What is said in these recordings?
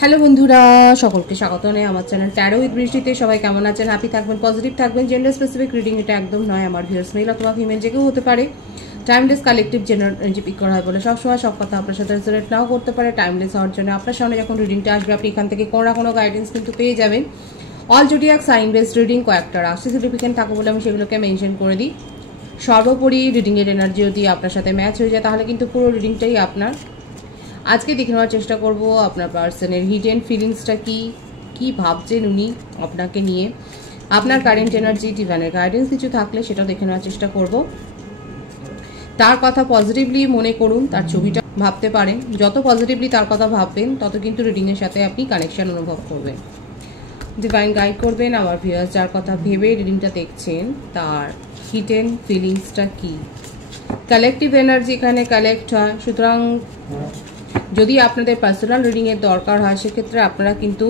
Hello বন্ধুরা, সকলকে স্বাগত জানাই আমার চ্যানেল ট্যারো উইথ বৃষ্টিতে। সবাই কেমন আছেন? হ্যাপি থাকবেন, পজিটিভ থাকবেন। জেন্ডার স্পেসিফিক রিডিং এটা একদম নয়। আমার ভিউয়ার্স মেল অথবা ফিমেল যে কেউ হতে পারে। Timeless collective general energy pick করা হয় বলে সবসময় সব কথা আপনার সাথে রেজোনেট নাও করতে পারে। টাইমলেস হওয়ার জন্য আপনার সামনে যখন রিডিংটা আসবে আপনি এখান থেকে কোনো না কোনো গাইডেন্স কিন্তু পেয়ে যাবেন। All zodiac sign based reading কয়েকটা রাশি সিগনিফিকেন্ট থাকে বলে আমি সেগুলোকে মেনশন করে দিই। সর্বোপরি রিডিংয়ের এনার্জি যদি আপনার সাথে ম্যাচ হয়ে যায় তাহলে কিন্তু পুরো রিডিংটাই আপনার। আজকে দেখে নেওয়ার চেষ্টা করব আপনার পার্সনের হিডেন ফিলিংসটা কি ভাবছেন উনি আপনাকে নিয়ে, আপনার কারেন্ট এনার্জি, ডিভাইনের গাইডেন্স কিছু থাকলে সেটাও দেখে নেওয়ার চেষ্টা করব। তার কথা পজিটিভলি মনে করুন, তার ছবিটা ভাবতে পারেন। যত পজিটিভলি তার কথা ভাববেন তত কিন্তু রিডিংয়ের সাথে আপনি কানেকশন অনুভব করবেন, ডিভাইন গাইড করবেন। আমার ভিউয়ার্স যার কথা ভেবে রিডিংটা দেখছেন তার হিডেন ফিলিংসটা কি, কালেকটিভ এনার্জি এখানে কালেক্ট হয়। সুতরাং যদি আপনাদের পার্সোনাল রিডিংয়ের দরকার হয় সেক্ষেত্রে আপনারা কিন্তু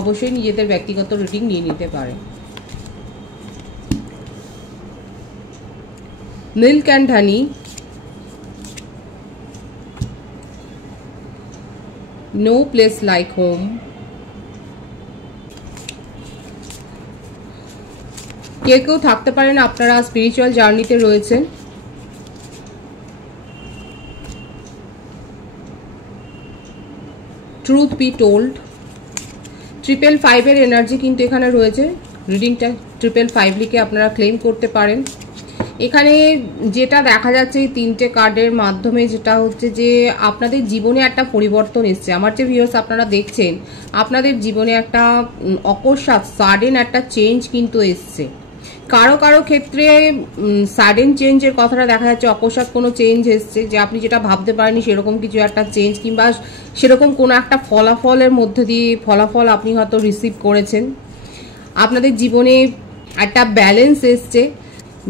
অবশ্যই নিজেদের ব্যক্তিগত রিডিং নিয়ে নিতে পারেন। Milk and honey, no place like home, কেউ থাকতে পারেন আপনারা স্পিরিচুয়াল জার্নিতে রয়েছেন। ট্রুথ বি টোল্ড, 555 এনার্জি কিন্তু এখানে রয়েছে। রিডিংটা 555 লিখে আপনারা ক্লেম করতে পারেন। এখানে যেটা দেখা যাচ্ছে এই তিনটে কার্ডের মাধ্যমে যেটা হচ্ছে যে আপনাদের জীবনে একটা পরিবর্তন এসছে। আমার যে ভিউয়ার্স আপনারা দেখছেন আপনাদের জীবনে একটা অকস্মাৎ সাডেন একটা চেঞ্জ কিন্তু এসছে। কারো কারো ক্ষেত্রে সাডেন চেঞ্জের কথাটা দেখা যাচ্ছে, অকস্মাৎ কোনো চেঞ্জ এসছে যে আপনি যেটা ভাবতে পারেনি সেরকম কিছু একটা চেঞ্জ, কিংবা সেরকম কোনো একটা ফলাফলের মধ্যে দিয়ে ফলাফল আপনি হয়তো রিসিভ করেছেন। আপনাদের জীবনে একটা ব্যালেন্স এসছে,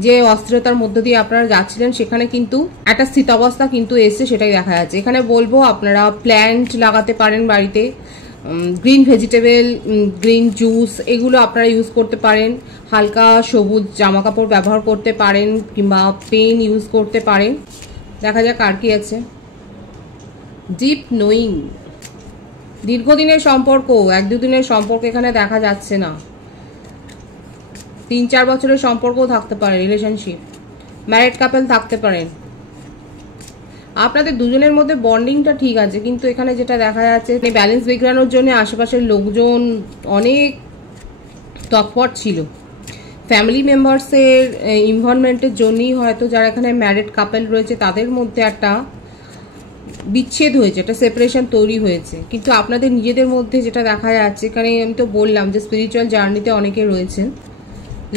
যে অস্থিরতার মধ্য দিয়ে আপনারা যাচ্ছিলেন সেখানে কিন্তু একটা স্থিতাবস্থা কিন্তু এসছে, সেটাই দেখা যাচ্ছে। এখানে বলবো আপনারা প্ল্যান্ট লাগাতে পারেন বাড়িতে, গ্রিন ভেজিটেবল, গ্রিন জুস এগুলো আপনারা ইউজ করতে পারেন। হালকা সবুজ জামা কাপড় ব্যবহার করতে পারেন কিংবা পেন ইউজ করতে পারেন। দেখা যাক আর কি আছে। ডিপ নোয়িং, দীর্ঘদিনের সম্পর্ক, 1-2 দিনের সম্পর্ক এখানে দেখা যাচ্ছে না। 3-4 বছরের সম্পর্কও থাকতে পারে, রিলেশনশিপ, ম্যারিড কাপল থাকতে পারেন। আপনাদের দুজনের মধ্যে বন্ডিংটা ঠিক আছে, কিন্তু এখানে যেটা দেখা যাচ্ছে ব্যালেন্স বিগড়ানোর জন্য আশেপাশের লোকজন অনেক তৎপর ছিল। ফ্যামিলি মেম্বার্সের ইনভলভমেন্টের জন্যই হয়তো যারা এখানে ম্যারিড কাপল রয়েছে তাদের মধ্যে একটা বিচ্ছেদ হয়েছে, একটা সেপারেশন তৈরি হয়েছে। কিন্তু আপনাদের নিজেদের মধ্যে যেটা দেখা যাচ্ছে, এখানে আমি তো বললাম যে স্পিরিচুয়াল জার্নিতে অনেকে রয়েছেন।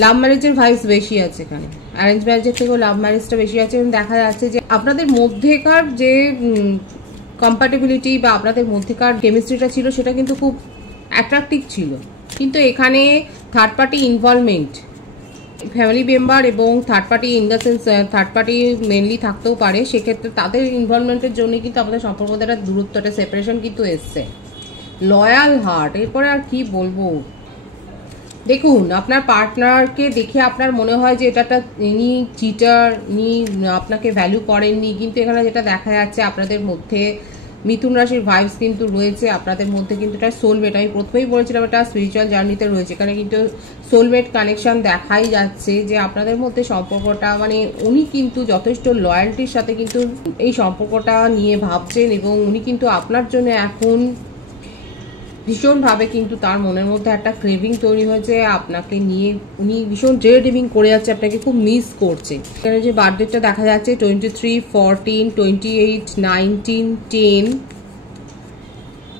লাভ ম্যারেজের ভাইবস বেশি আছে এখানে, অ্যারেঞ্জ ম্যারেজের থেকেও লাভ ম্যারেজটা বেশি আছে। এবং দেখা যাচ্ছে যে আপনাদের মধ্যেকার যে কম্প্যাটেবিলিটি বা আপনাদের মধ্যেকার কেমিস্ট্রিটা ছিল সেটা কিন্তু খুব অ্যাট্রাকটিভ ছিল। কিন্তু এখানে third party involvement, family member এবং third party in the sense third party mainly থাকতেও পারে, সেক্ষেত্রে তাদের ইনভলভমেন্টের জন্য কিন্তু আমাদের সম্পর্কতে একটা দূরত্ব, একটা সেপারেশন কিন্তু এসছে। লয়াল হার্ট, এরপরে আর কি বলবো। দেখুন আপনার পার্টনারকে দেখে আপনার মনে হয় যে এটা একটা ইনি চিটার, ইনি আপনাকে ভ্যালু করেননি, কিন্তু এখানে যেটা দেখা যাচ্ছে আপনাদের মধ্যে মিথুন রাশির ভাইবস কিন্তু রয়েছে। আপনাদের মধ্যে কিন্তু এটা সোলমেট, আমি প্রথমেই বলেছিলাম এটা স্পিরিচুয়াল জার্নিতে রয়েছে। এখানে কিন্তু সোলমেট কানেকশন দেখাই যাচ্ছে যে আপনাদের মধ্যে সম্পর্কটা মানে উনি কিন্তু যথেষ্ট লয়্যালটির সাথে কিন্তু এই সম্পর্কটা নিয়ে ভাবছেন, এবং উনি কিন্তু আপনার জন্য এখন ভীষণভাবে কিন্তু তার মনের মধ্যে একটা ক্রেভিং তৈরি হয়েছে আপনাকে নিয়ে। উনি ভীষণ ডে ড্রিভিং করে যাচ্ছে, আপনাকে খুব মিস করছে। এখানে যে বার্থডেটা দেখা যাচ্ছে 23, 14, 28, 19, 10,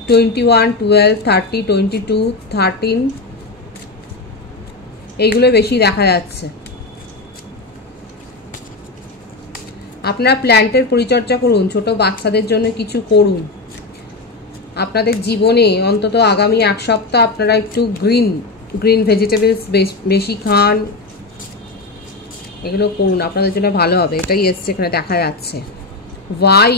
21, 12, 30, 22, 13 এইগুলো বেশি দেখা যাচ্ছে। আপনারা প্ল্যান্টের পরিচর্যা করুন, ছোট বাচ্চাদের জন্য কিছু করুন। আপনাদের জীবনে অন্তত আগামী 1 সপ্তাহ আপনারা একটু গ্রিন ভেজিটেবলস বেশি খান, এগুলো করুন, আপনাদের জন্য ভালো হবে। এটাই এসছে এখানে দেখা যাচ্ছে। ওয়াই,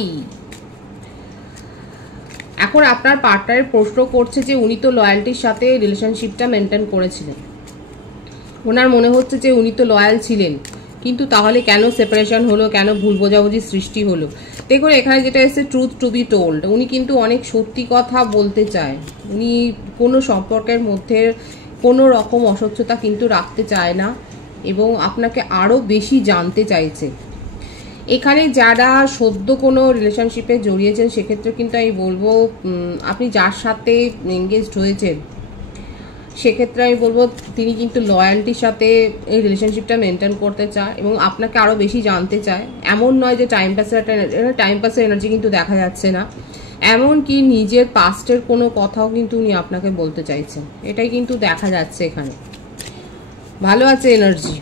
এখন আপনার পার্টনারের প্রশ্ন করছে যে উনি তো লয়্যালটির সাথে রিলেশনশিপটা মেনটেন করেছিলেন, ওনার মনে হচ্ছে যে উনি তো লয়াল ছিলেন, কিন্তু তাহলে কেন সেপারেশন হলো, কেন ভুল বোঝাবুঝি সৃষ্টি হলো? দেখুন এখানে যেটা এসেছে ট্রুথ টু বি টোল্ড, উনি কিন্তু অনেক সত্যি কথা বলতে চায়। উনি কোনো সম্পর্কের মধ্যে কোনো রকম অস্বচ্ছতা কিন্তু রাখতে চায় না এবং আপনাকে আরও বেশি জানতে চাইছে। এখানে যারা সদ্য কোনো রিলেশনশিপে জড়িয়েছেন সেক্ষেত্রে কিন্তু আমি বলবো আপনি যার সাথে এঙ্গেজড হয়েছেন সেক্ষেত্রে আমি বলবো তিনি কিন্তু লয়্যালটির সাথে এই রিলেশনশিপটা মেনটেন করতে চায় এবং আপনাকে আরও বেশি জানতে চায়। এমন নয় যে টাইম পাসের এনার্জি কিন্তু দেখা যাচ্ছে না, এমনকি নিজের পাস্টের কোনো কথাও কিন্তু উনি আপনাকে বলতে চাইছেন, এটাই কিন্তু দেখা যাচ্ছে এখানে। ভালো আছে এনার্জি।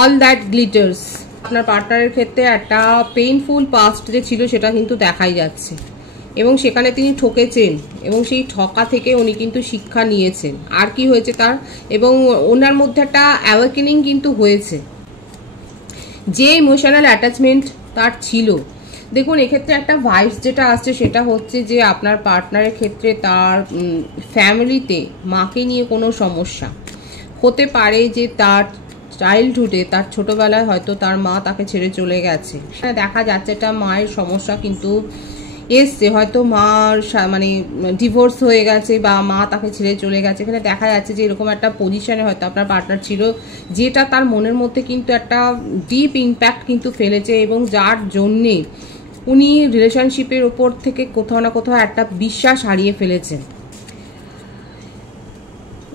অল দ্যাট গ্লিটার্স, আপনার পার্টনারের ক্ষেত্রে একটা পেইনফুল পাস্ট যে ছিল সেটা কিন্তু দেখাই যাচ্ছে এবং সেখানে তিনি ঠকেছেন এবং সেই ঠকা থেকে উনি কিন্তু শিক্ষা নিয়েছেন। আর কি হয়েছে তার, এবং ওনার মধ্যে একটা অ্যাওয়েকেনিং কিন্তু হয়েছে। যে ইমোশনাল অ্যাটাচমেন্ট তার ছিল, দেখুন এক্ষেত্রে একটা ভাইবস যেটা আসছে সেটা হচ্ছে যে আপনার পার্টনারের ক্ষেত্রে তার ফ্যামিলিতে মাকে নিয়ে কোনো সমস্যা হতে পারে, যে তার চাইল্ডহুডে তার ছোটবেলায় হয়তো তার মা তাকে ছেড়ে চলে গেছে। দেখা যাচ্ছে একটা মায়ের সমস্যা কিন্তু এসছে, হয়তো মার মানে ডিভোর্স হয়ে গেছে বা মা তাকে ছেড়ে চলে গেছে। এখানে দেখা যাচ্ছে যে এরকম একটা পজিশনে হয়তো আপনার পার্টনার ছিল যেটা তার মনের মধ্যে কিন্তু একটা ডিপ ইম্প্যাক্ট কিন্তু ফেলেছে এবং যার জন্যে উনি রিলেশনশিপের ওপর থেকে কোথাও না কোথাও একটা বিশ্বাস হারিয়ে ফেলেছেন।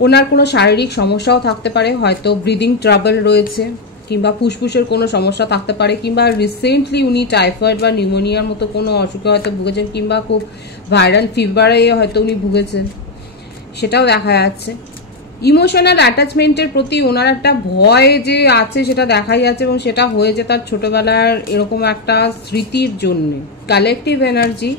ওনার কোনো শারীরিক সমস্যাও থাকতে পারে, হয়তো ব্রিদিং ট্রাবল রয়েছে কিংবা ফুসফুসের কোনো সমস্যা থাকতে পারে, কিংবা রিসেন্টলি উনি টাইফয়েড বা নিউমোনিয়ার মতো কোনো অসুখে হয়তো ভুগেছেন, কিংবা খুব ভাইরাল ফিভারে হয়তো উনি ভুগেছেন, সেটাও দেখা যাচ্ছে। ইমোশনাল অ্যাটাচমেন্টের প্রতি ওনার একটা ভয় যে আছে সেটা দেখাই যাচ্ছে এবং সেটা হয়েছে তার ছোটবেলার এরকম একটা স্মৃতির জন্য। কালেকটিভ এনার্জি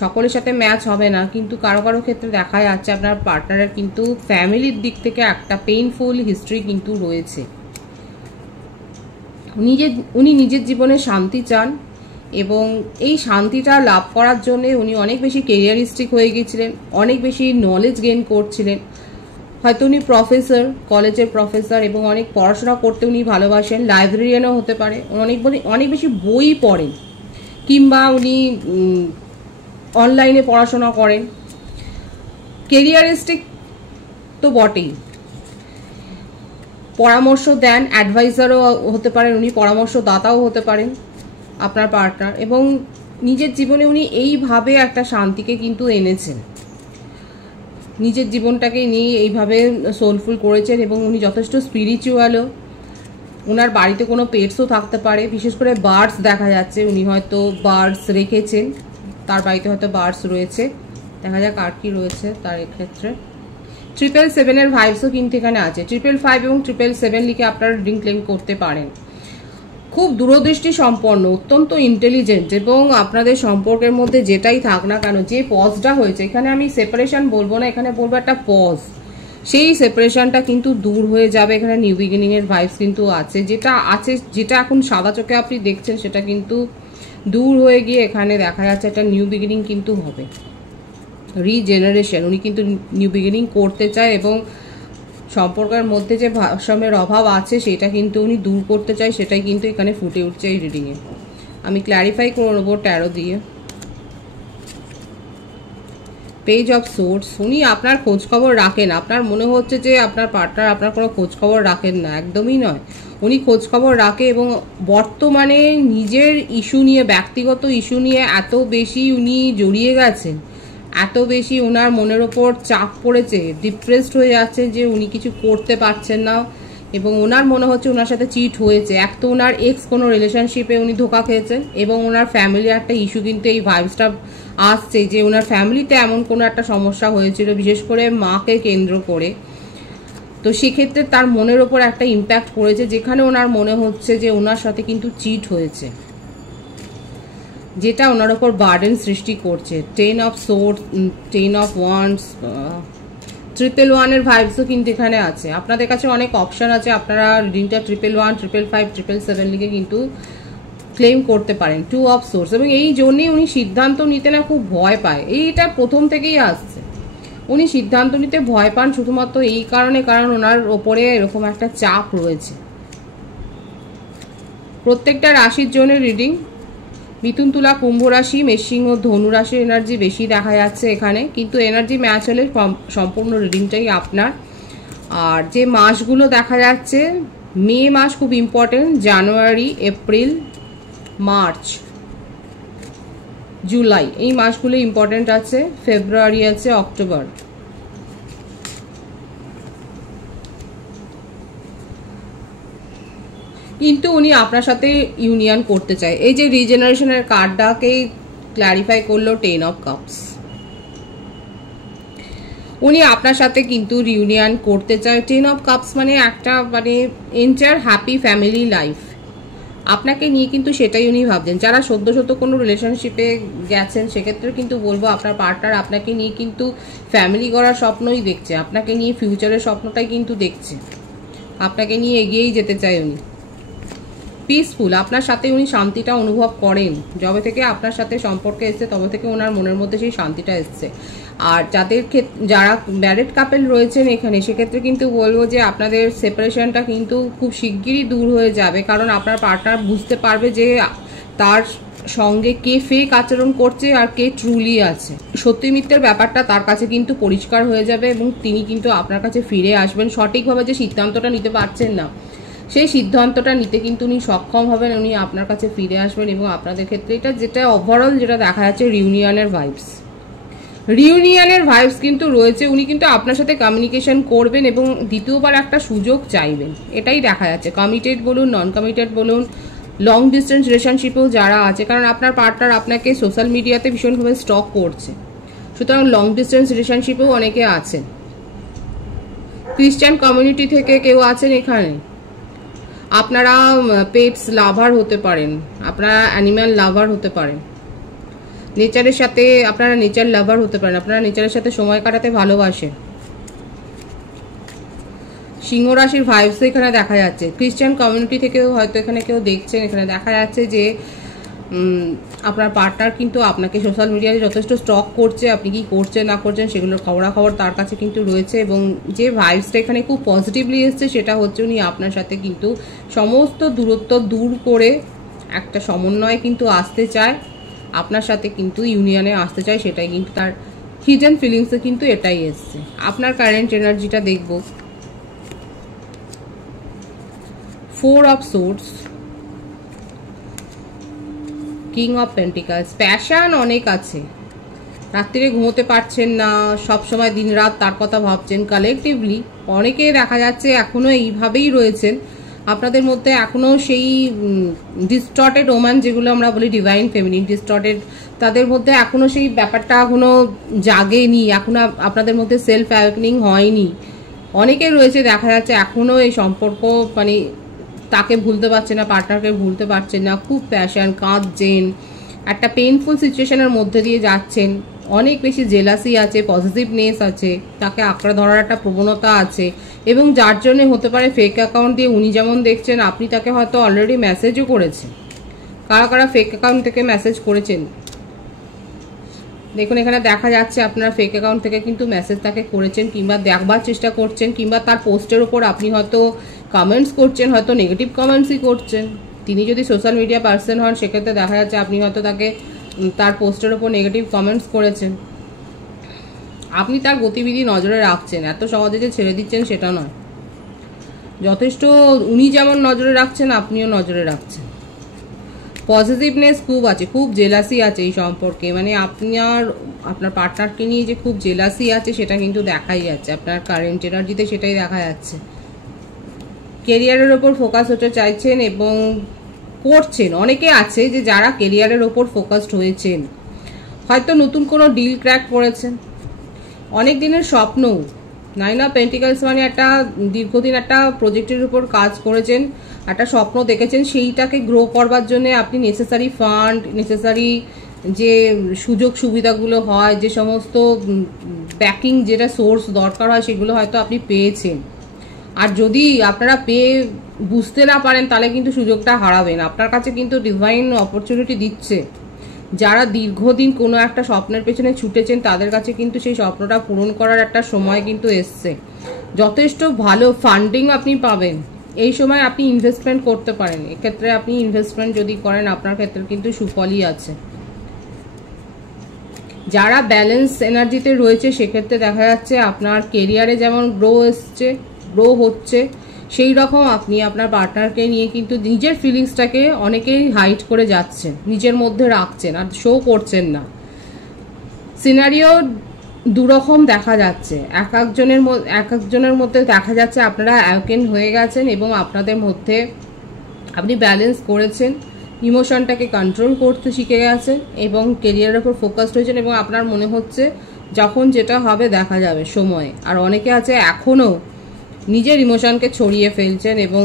সকলের সাথে ম্যাচ হবে না, কিন্তু কারো কারো ক্ষেত্রে দেখা যাচ্ছে আপনার পার্টনারের কিন্তু ফ্যামিলির দিক থেকে একটা পেইনফুল হিস্ট্রি কিন্তু রয়েছে। উনি নিজের জীবনে শান্তি চান এবং এই শান্তিটা লাভ করার জন্য উনি অনেক বেশি কেরিয়ারিস্টিক হয়ে গিয়েছিলেন, অনেক বেশি নলেজ গেইন করছিলেন। হয়তো উনি প্রফেসর, কলেজের প্রফেসর এবং অনেক পড়াশোনা করতে উনি ভালোবাসেন, লাইব্রেরিয়ানও হতে পারে, অনেক বেশি বই পড়েন, কিংবা উনি অনলাইনে পড়াশোনা করেন। কেরিয়ারিস্টিক তো বটেই, পরামর্শ দেন, অ্যাডভাইজারও হতে পারেন, উনি পরামর্শদাতাও হতে পারেন আপনার পার্টনার, এবং নিজের জীবনে উনি এইভাবে একটা শান্তিকে কিন্তু এনেছেন, নিজের জীবনটাকে নিয়ে এইভাবে সোলফুল করেছেন এবং উনি যথেষ্ট স্পিরিচুয়ালও। ওনার বাড়িতে কোনো পেটসও থাকতে পারে, বিশেষ করে বার্ডস দেখা যাচ্ছে, উনি হয়তো বার্ডস রেখেছেন, তার বাড়িতে হয়তো বার্ডস রয়েছে। দেখা যাক আর কি রয়েছে তার ক্ষেত্রে। 777 ভাইবসও কিন্তু এখানে আছে। 555 এবং 777 লিখে আপনারা রিডিং ক্লেম করতে পারেন। খুব দূরদৃষ্টি সম্পন্ন, অত্যন্ত ইন্টেলিজেন্ট, এবং আপনাদের সম্পর্কের মধ্যে যেটাই থাক না কেন, যে পজটা হয়েছে, এখানে আমি সেপারেশন বলবো না, এখানে বলবো একটা পজ, সেই সেপারেশনটা কিন্তু দূর হয়ে যাবে। এখানে নিউ বিগিনিং এর ভাইবস কিন্তু আছে, যেটা এখন সাদা চোখে আপনি দেখছেন সেটা কিন্তু দূর হয়ে গিয়ে এখানে দেখা যাচ্ছে একটা নিউ বিগিনিং কিন্তু হবে, রিজেনারেশন। উনি কিন্তু নিউ বিগিনিং করতে চায় এবং সম্পর্কের মধ্যে যে ভারসাম্যের অভাব আছে সেটা কিন্তু উনি দূর করতে চায়, সেটাই কিন্তু এখানে ফুটে উঠছে এই রিডিংয়ে। আমি ক্ল্যারিফাই করে নেবো ট্যারো দিয়ে। পেজ অফ সোর্স, উনি আপনার খোঁজখবর রাখেন। আপনার মনে হচ্ছে যে আপনার পার্টনার আপনার কোনো খোঁজখবর রাখেন না, একদমই নয়। উনি খোঁজখবর রাখে এবং বর্তমানে নিজের ইস্যু নিয়ে, ব্যক্তিগত ইস্যু নিয়ে এত বেশি উনি জড়িয়ে গেছেন, এত বেশি ওনার মনের ওপর চাপ পড়েছে, ডিপ্রেসড হয়ে যাচ্ছে যে উনি কিছু করতে পারছেন না এবং ওনার মনে হচ্ছে ওনার সাথে চিট হয়েছে। এক তো ওনার এক্স কোনো রিলেশনশিপে উনি ধোকা খেয়েছেন এবং ওনার ফ্যামিলির একটা ইস্যু কিন্তু এই ভাইবসটা আসছে যে ওনার ফ্যামিলিতে এমন কোনো একটা সমস্যা হয়েছিল, বিশেষ করে মাকে কেন্দ্র করে। তো সেক্ষেত্রে তার মনের ওপর একটা ইম্প্যাক্ট পড়েছে, যেখানে ওনার মনে হচ্ছে যে ওনার সাথে কিন্তু চিট হয়েছে, যেটা ওনার ওপর বার্ডেন সৃষ্টি করছে। 10 অফ সোর্স, 10 অফ ওয়ান্ডস, 111 ভাইবসও কিন্তু এখানে আছে। আপনাদের কাছে অনেক অপশন আছে, আপনারা রিডিংটা 111, 555, 777 লিখে কিন্তু ক্লেম করতে পারেন। 2 অফ সোর্স, এবং এই জন্যই উনি সিদ্ধান্ত নিতে না খুব ভয় পায়, এইটা প্রথম থেকেই আসছে। উনি সিদ্ধান্ত নিতে ভয় পান শুধুমাত্র এই কারণে, কারণ ওনার ওপরে এরকম একটা চাপ রয়েছে। প্রত্যেকটা রাশির জন্য রিডিং, মিথুন, তুলা, কুম্ভ রাশি, মেষ, সিংহ, ধনু রাশির এনার্জি বেশি দেখা যাচ্ছে এখানে, কিন্তু এনার্জি ম্যাচ হলে সম্পূর্ণ রিডিংটাই আপনার। আর যে মাসগুলো দেখা যাচ্ছে, মে মাস খুব ইম্পর্টেন্ট, জানুয়ারি, এপ্রিল, মার্চ, জুলাই, এই মাসগুলো ইম্পর্টেন্ট আছে, ফেব্রুয়ারি আছে, অক্টোবর। কিন্তু উনি আপনার সাথে ইউনিয়ন করতে চায়। এই যে রিজেনারেশনের কার্ডটাকে ক্ল্যারিফাই করলো 10 অফ কাপস। উনি আপনার সাথে কিন্তু রিউনিয়ন করতে চায়। 10 অফ কাপস মানে একটা মানে এন্টার হ্যাপি ফ্যামিলি লাইফ আপনাকে নিয়ে, কিন্তু সেটাই উনি ভাবছেন। যারা সদ্য কোনো রিলেশনশিপে গেছেন সেক্ষেত্রে কিন্তু বলবো আপনার পার্টনার আপনাকে নিয়ে কিন্তু ফ্যামিলি গড়ার স্বপ্নই দেখছে, আপনাকে নিয়ে ফিউচারের স্বপ্নটাই কিন্তু দেখছে, আপনাকে নিয়ে এগিয়েই যেতে চায় উনি। পিসফুল, আপনার সাথে উনি শান্তিটা অনুভব করেন। যবে থেকে আপনার সাথে সম্পর্কে এসছে তবে থেকে ওনার মনের মধ্যে সেই শান্তিটা এসছে। আর যারা ম্যারিড কাপেল রয়েছেন এখানে, সেক্ষেত্রে কিন্তু বলবো যে আপনাদের সেপারেশনটা কিন্তু খুব শিগগিরই দূর হয়ে যাবে, কারণ আপনার পার্টনার বুঝতে পারবে যে তার সঙ্গে কে ফেক আচরণ করছে আর কে ট্রুলি আছে। সত্যি মিথ্যের ব্যাপারটা তার কাছে কিন্তু পরিষ্কার হয়ে যাবে এবং তিনি কিন্তু আপনার কাছে ফিরে আসবেন। সঠিকভাবে যে সিদ্ধান্তটা নিতে পারছেন না, সেই সিদ্ধান্তটা নিতে কিন্তু উনি সক্ষম হবেন, উনি আপনার কাছে ফিরে আসবেন। এবং আপনাদের ক্ষেত্রে এটা যেটা ওভারঅল যেটা দেখা যাচ্ছে, রিউনিয়নের ভাইবস কিন্তু রয়েছে। উনি কিন্তু আপনার সাথে কমিউনিকেশন করবেন এবং দ্বিতীয়বার একটা সুযোগ চাইবেন, এটাই দেখা যাচ্ছে। কমিটেড বলুন, নন কমিটেড বলুন, লং ডিস্টেন্স রিলেশনশিপেও যারা আছে, কারণ আপনার পার্টনার আপনাকে সোশ্যাল মিডিয়াতে ভীষণভাবে স্টক করছে, সুতরাং লং ডিস্টেন্স রিলেশনশিপেও অনেকে আছেন। ক্রিশ্চান কমিউনিটি থেকে কেউ আছেন এখানে, আপনারা পেটস লাভার হতে পারেন, আপনারা অ্যানিম্যাল লাভার হতে পারেন, নেচারের সাথে আপনারা নেচার লাভার হতে পারেন, আপনারা নেচারের সাথে সময় কাটাতে ভালোবাসেন। সিংহ রাশির ভাইবস এখানে দেখা যাচ্ছে। ক্রিশ্চান কমিউনিটি থেকেও হয়তো এখানে কেউ দেখছেন, এখানে দেখা যাচ্ছে যে আপনার পার্টনার কিন্তু আপনাকে সোশ্যাল মিডিয়ায় যথেষ্ট স্টক করছে, আপনি কি করছেন না করছেন সেগুলোর খবরাখবর তার কাছে কিন্তু রয়েছে। এবং যে ভাইবসটা এখানে খুব পজিটিভলি এসছে সেটা হচ্ছে উনি আপনার সাথে কিন্তু সমস্ত দূরত্ব দূর করে একটা সমন্বয়ে কিন্তু আসতে চায়, আপনার সাথে কিন্তু ইউনিয়নে আসতে চায়, সেটাই কিন্তু তার হিডেন ফিলিংসে কিন্তু এটাই এসছে। আপনার কারেন্ট এনার্জিটা দেখব। 4 of swords, king of pentacles. Passion অনেক আছে, রাত্রিরে ঘুমোতে পারছেন না, সবসময় দিন রাত তার কথা ভাবছেন। কালেকটিভলি অনেকে দেখা যাচ্ছে এখনো এইভাবেই রয়েছেন, আপনাদের মধ্যে এখনো সেই ডিস্টর্টেড ওম্যান যেগুলো আমরা বলি ডিভাইন ফেমিনিন ডিস্টর্টেড, তাদের মধ্যে এখনো সেই ব্যাপারটা এখনো জাগেনি, এখনো আপনাদের মধ্যে সেলফ অ্যাওয়েকনিং হয়নি। অনেকে রয়েছে দেখা যাচ্ছে এখনো এই সম্পর্ক মানে তাকে ভুলতে পারছে না, পার্টনারকে ভুলতে পারছেন না, খুব প্যাশন, কাঁদছেন, একটা পেইনফুল সিচুয়েশনের মধ্যে দিয়ে যাচ্ছেন, অনেক বেশি জেলাসি আছে, পজিটিভনেস আছে, তাকে আঁকড়ে ধরার একটা প্রবণতা আছে। এবং যার জন্য হতে পারে ফেক অ্যাকাউন্ট দিয়ে উনি যেমন দেখছেন, আপনি তাকে হয়তো অলরেডি মেসেজও করেছেন। কারা কারা ফেক অ্যাকাউন্ট থেকে মেসেজ করেছেন দেখুন, এখানে দেখা যাচ্ছে আপনারা ফেক অ্যাকাউন্ট থেকে কিন্তু মেসেজ তাকে করেছেন, কিংবা দেখবার চেষ্টা করছেন, কিংবা তার পোস্টের ওপর আপনি হয়তো কমেন্টস করছেন, হয়তো নেগেটিভ কমেন্টসই করছেন। তিনি যদি সোশ্যাল মিডিয়া পার্সন হন সেক্ষেত্রে দেখা যাচ্ছে আপনি হয়তো তার পোস্টের ওপর নেগেটিভ কমেন্টস করেছেন। আপনি তার গতিবিধি নজরে রাখছেন, এত সহজে যে ছেড়ে দিচ্ছেন সেটা নয়, যথেষ্ট উনি যেমন নজরে রাখছেন আপনিও নজরে রাখছেন। পজিটিভনেস খুব আছে, খুব জেলাসি আছে এই সম্পর্কে, মানে আপনার পার্টনারকে নিয়ে যে খুব জেলাসি আছে সেটা কিন্তু দেখাই যাচ্ছে, আপনার কারেন্ট এনার্জিতে সেটাই দেখা যাচ্ছে। কেরিয়ারের ওপর ফোকাস হতে চাইছেন এবং করছেন। অনেকে আছে যে যারা কেরিয়ারের ওপর ফোকাসড হয়েছেন, হয়তো নতুন কোনো ডিল ক্র্যাক করেছেন, অনেক দিনের স্বপ্ন। 9 অফ পেন্টিকালস মানে একটা দীর্ঘদিন একটা প্রজেক্টের উপর কাজ করেছেন, একটা স্বপ্ন দেখেছেন, সেইটাকে গ্রো করবার জন্য আপনি নেসেসারি ফান্ড, নেসেসারি যে সুযোগ সুবিধাগুলো হয়, যে সমস্ত ব্যাকিং যেটা সোর্স দরকার হয় সেগুলো হয়তো আপনি পেয়েছেন। আর যদি আপনারা পেয়ে বুঝতে না পারেন তাহলে কিন্তু সুযোগটা হারাবেন। আপনার কাছে কিন্তু ডিভাইন অপরচুনিটি দিচ্ছে, যারা দীর্ঘদিন কোনো একটা স্বপ্নের পেছনে ছুটেছেন তাদের কাছে কিন্তু সেই স্বপ্নটা পূরণ করার একটা সময় কিন্তু এসছে। যথেষ্ট ভালো ফান্ডিং আপনি পাবেন এই সময়, আপনি ইনভেস্টমেন্ট করতে পারেন। এক্ষেত্রে আপনি ইনভেস্টমেন্ট যদি করেন আপনার ক্ষেত্রে কিন্তু সুফলই আছে। যারা ব্যালেন্স এনার্জিতে রয়েছে সেক্ষেত্রে দেখা যাচ্ছে আপনার কেরিয়ারে যেমন গ্রো হচ্ছে, সেই রকম আপনি আপনার পার্টনারকে নিয়ে কিন্তু নিজের ফিলিংসটাকে অনেকেই হাইড করে যাচ্ছেন, নিজের মধ্যে রাখছেন আর শো করছেন না। সিনারিও দুরকম দেখা যাচ্ছে, এক একজনের মধ্যে দেখা যাচ্ছে আপনারা অ্যাওকেন হয়ে গেছেন এবং আপনাদের মধ্যে আপনি ব্যালেন্স করেছেন, ইমোশনটাকে কন্ট্রোল করতে শিখে গেছেন এবং কেরিয়ারের উপর ফোকাসড হয়েছেন এবং আপনার মনে হচ্ছে যখন যেটা হবে দেখা যাবে সময়ে। আর অনেকে আছে এখনও নিজের ইমোশনকে ছড়িয়ে ফেলছেন এবং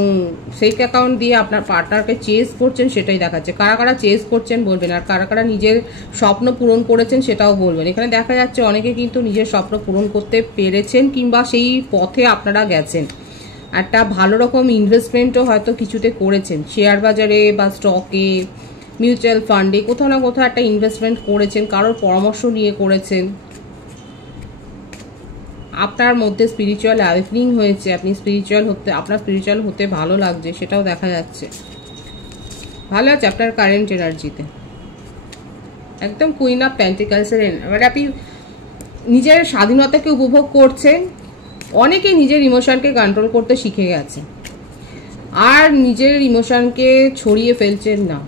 সেই অ্যাকাউন্ট দিয়ে আপনার পার্টনারকে চেজ করছেন, সেটাই দেখাচ্ছে। কারা কারা চেজ করছেন বলবেন, আর কারা কারা নিজের স্বপ্ন পূরণ করেছেন সেটাও বলবেন। এখানে দেখা যাচ্ছে অনেকে কিন্তু নিজের স্বপ্ন পূরণ করতে পেরেছেন কিংবা সেই পথে আপনারা গেছেন। একটা ভালো রকম ইনভেস্টমেন্টও হয়তো কিছুতে করেছেন, শেয়ার বাজারে বা স্টকে, মিউচুয়াল ফান্ডে, কোথাও না কোথাও একটা ইনভেস্টমেন্ট করেছেন, কারোর পরামর্শ নিয়ে করেছেন। আপনার মধ্যে স্পিরিচুয়াল অ্যাওয়েকনিং হয়েছে, আপনার স্পিরিচুয়াল হতে ভালো লাগছে, সেটাও দেখা যাচ্ছে। ভালো আছে আপনার কারেন্ট এনার্জিতে একদম কুইন অফ পেন্টিকলসের মানে আপনি নিজের স্বাধীনতাকে উপভোগ করছেন। অনেকে নিজের ইমোশনকে কন্ট্রোল করতে শিখে গেছে আর নিজের ইমোশনকে ছড়িয়ে ফেলছেন না।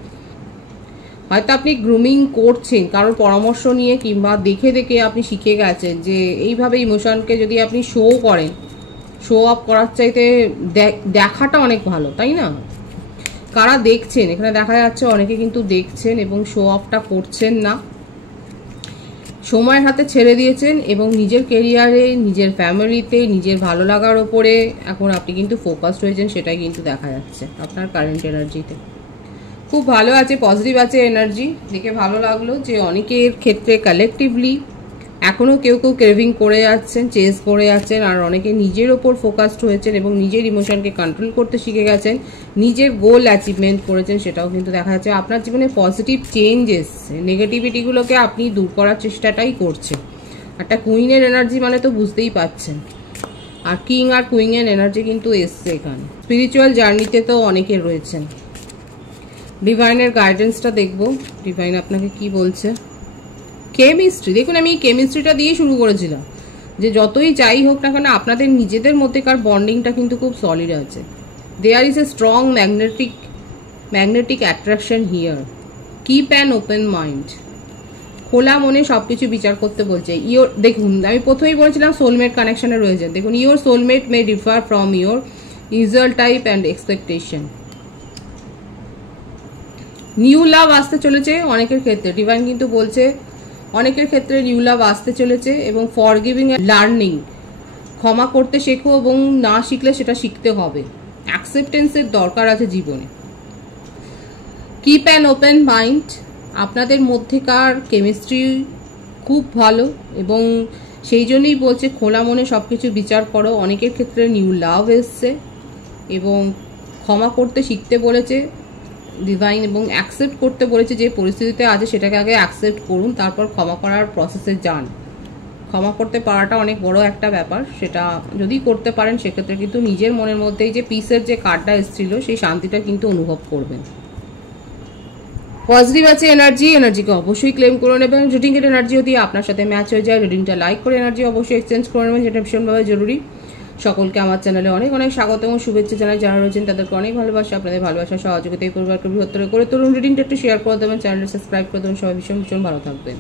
হয়তো আপনি গ্রুমিং করছেন কারোর পরামর্শ নিয়ে কিংবা দেখে দেখে আপনি শিখে গেছেন যে এইভাবে ইমোশনকে যদি আপনি শো করেন, শো অফ করার চাইতে দেখাটা অনেক ভালো, তাই না? কারা দেখছেন, এখানে দেখা যাচ্ছে অনেকে কিন্তু দেখছেন এবং শো অফটা করছেন না, সময়ের হাতে ছেড়ে দিয়েছেন এবং নিজের কেরিয়ারে, নিজের ফ্যামিলিতে, নিজের ভালো লাগার ওপরে এখন আপনি কিন্তু ফোকাসড হয়েছেন, সেটাই কিন্তু দেখা যাচ্ছে আপনার কারেন্ট এনার্জিতে। খুব ভালো আছে, পজিটিভ আছে এনার্জি, দেখে ভালো লাগলো যে অনেকের ক্ষেত্রে কালেকটিভলি এখনও কেউ কেউ ক্রেভিং করে যাচ্ছেন, চেজ করে যাচ্ছেন, আর অনেকে নিজের ওপর ফোকাসড হয়েছেন এবং নিজের ইমোশনকে কন্ট্রোল করতে শিখে গেছেন, নিজের গোল অ্যাচিভমেন্ট করেছেন, সেটাও কিন্তু দেখা যাচ্ছে। আপনার জীবনে পজিটিভ চেঞ্জ এসছে, নেগেটিভিটিগুলোকে আপনি দূর করার চেষ্টাটাই করছেন। একটা কুইনের এনার্জি মানে তো বুঝতেই পাচ্ছেন, আর কিং আর কুইনের এনার্জি কিন্তু এসছে এখানে। স্পিরিচুয়াল জার্নিতে তো অনেকে রয়েছেন। ডিভাইনের গাইডেন্সটা দেখবো, ডিভাইন আপনাকে কি বলছে। কেমিস্ট্রি, দেখুন আমি কেমিস্ট্রিটা দিয়ে শুরু করেছিলাম যে যতই যাই হোক না কেন আপনাদের নিজেদের মধ্যেকার বন্ডিংটা কিন্তু খুব সলিড আছে। There is a strong magnetic attraction here, keep an open mind. খোলা মনে সবকিছু বিচার করতে বলছে। দেখুন আমি প্রথমেই বলেছিলাম সোলমেট কানেকশনে রয়েছে। দেখুন your soulmate May differ from your usual type and expectation. New লাভ আসতে চলেছে অনেকের ক্ষেত্রে, ডিভাইন কিন্তু বলছে অনেকের ক্ষেত্রে নিউ লাভ আসতে চলেছে এবং ফরগিভিং এন্ড লার্নিং, ক্ষমা করতে শেখো এবং না শিখলে সেটা শিখতে হবে। অ্যাকসেপ্টেন্সের দরকার আছে জীবনে। কিপ অ্যান ওপেন মাইন্ড, আপনাদের মধ্যেকার কেমিস্ট্রি খুব ভালো এবং সেই জন্যই বলছে খোলা মনে সব কিছু বিচার করো। অনেকের ক্ষেত্রে নিউ লাভ এসছে এবং ক্ষমা করতে শিখতে বলেছে ডিভাইন এবং অ্যাকসেপ্ট করতে বলেছে যে পরিস্থিতিতে আছে সেটাকে আগে অ্যাকসেপ্ট করুন, তারপর ক্ষমা করার প্রসেসে যান। ক্ষমা করতে পারাটা অনেক বড় একটা ব্যাপার, সেটা যদি করতে পারেন সেক্ষেত্রে কিন্তু নিজের মনের মধ্যেই যে পিসের যে কার্ডটা এসেছিল সেই শান্তিটা কিন্তু অনুভব করবেন। পজিটিভ আছে এনার্জিকে অবশ্যই ক্লেম করে নেবেন। রিডিংয়ের এনার্জি যদি আপনার সাথে ম্যাচ হয়ে যায় রিডিংটা লাইক করে এনার্জি অবশ্যই এক্সচেঞ্জ করে নেবেন, যেটা ভীষণভাবে জরুরি। সকলকে আমার চ্যানেলে অনেক অনেক স্বাগত এবং শুভেচ্ছা জানাই। যারা রয়েছেন তাদেরকে অনেক ভালোবাসা, আপনাদের ভালোবাসা সহযোগিতা এই পরিবারকে বৃহত্তর করে তুলুন। রিডিংটা একটু শেয়ার করে দেবেন, চ্যানেলটা সাবস্ক্রাইব করে দেবেন। সবাই ভীষণ ভীষণ ভালো থাকবেন।